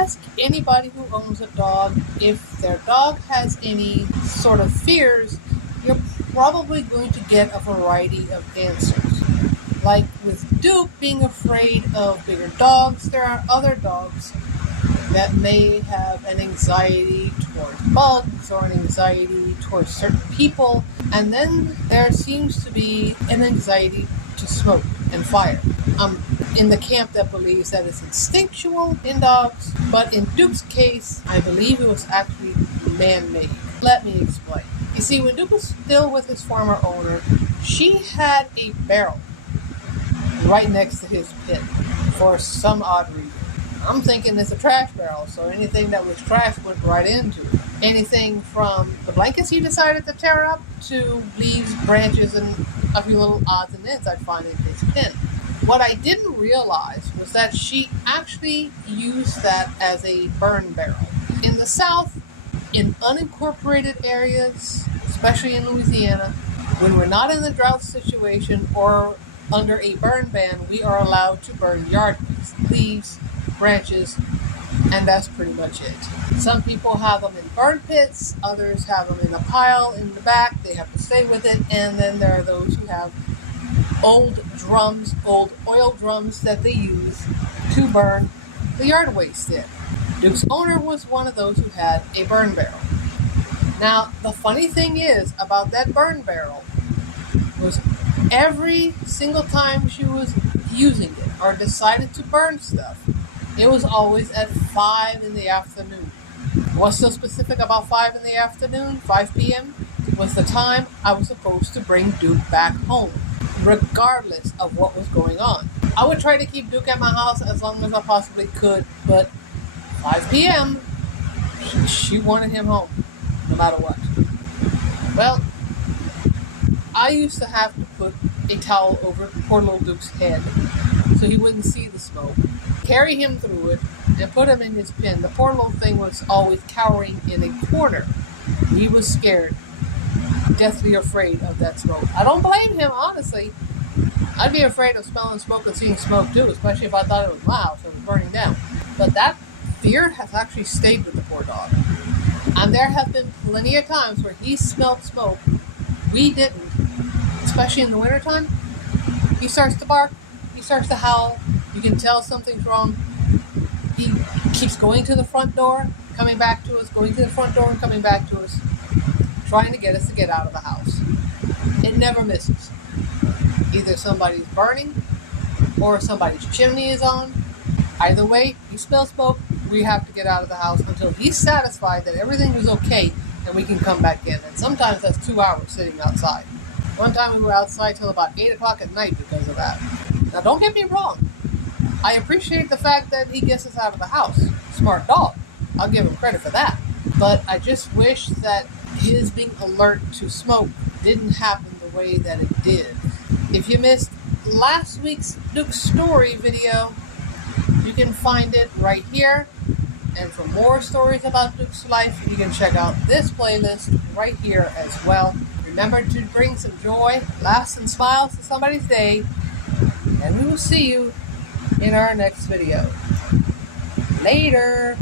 ask anybody who owns a dog if their dog has any sort of fears, you're probably going to get a variety of answers. Like with Duke being afraid of bigger dogs, there are other dogs that may have an anxiety towards bugs or an anxiety towards certain people. And then there seems to be an anxiety to smoke and fire. I'm in the camp that believes that it's instinctual in dogs, but in Duke's case, I believe it was actually man-made. Let me explain. You see, when Duke was still with his former owner, she had a barrel right next to his pen for some odd reason. I'm thinking it's a trash barrel, so anything that was trash went right into it. Anything from the blankets he decided to tear up to leaves, branches, and a few little odds and ends I'd find in his pen. What I didn't realize was that she actually used that as a burn barrel. In the South, in unincorporated areas, especially in Louisiana, when we're not in a drought situation or under a burn ban, we are allowed to burn yard waste, leaves, branches, and that's pretty much it. Some people have them in burn pits, others have them in a pile in the back. They have to stay with it, and then there are those who have old drums, old oil drums that they use to burn the yard waste in. Duke's owner was one of those who had a burn barrel. Now, the funny thing is about that burn barrel was every single time she was using it or decided to burn stuff, it was always at 5 in the afternoon. What's so specific about 5 in the afternoon? 5 p.m. was the time I was supposed to bring Duke back home, regardless of what was going on. I would try to keep Duke at my house as long as I possibly could, but 5 p.m., she wanted him home, no matter what. Well, I used to have to put a towel over poor little Duke's head so he wouldn't see the smoke, carry him through it, and put him in his pen. The poor little thing was always cowering in a corner. He was scared, deathly afraid of that smoke. I don't blame him, honestly. I'd be afraid of smelling smoke and seeing smoke too, especially if I thought it was my house and it was burning down. But that fear has actually stayed with the poor dog. And there have been plenty of times where he smelled smoke. We didn't, especially in the wintertime. He starts to bark. He starts to howl. You can tell something's wrong. He keeps going to the front door, coming back to us, going to the front door and coming back to us, trying to get us to get out of the house. It never misses. Either somebody's burning or somebody's chimney is on. Either way, you smell smoke, we have to get out of the house until he's satisfied that everything is okay and we can come back in. And sometimes that's 2 hours sitting outside. One time we were outside till about 8 o'clock at night because of that. Now don't get me wrong. I appreciate the fact that he gets us out of the house. Smart dog. I'll give him credit for that. But I just wish that his being alert to smoke didn't happen the way that it did. If you missed last week's Duke's story video, you can find it right here. And for more stories about Duke's life, you can check out this playlist right here as well. Remember to bring some joy, laughs, and smiles to somebody's day. And we will see you in our next video. Later!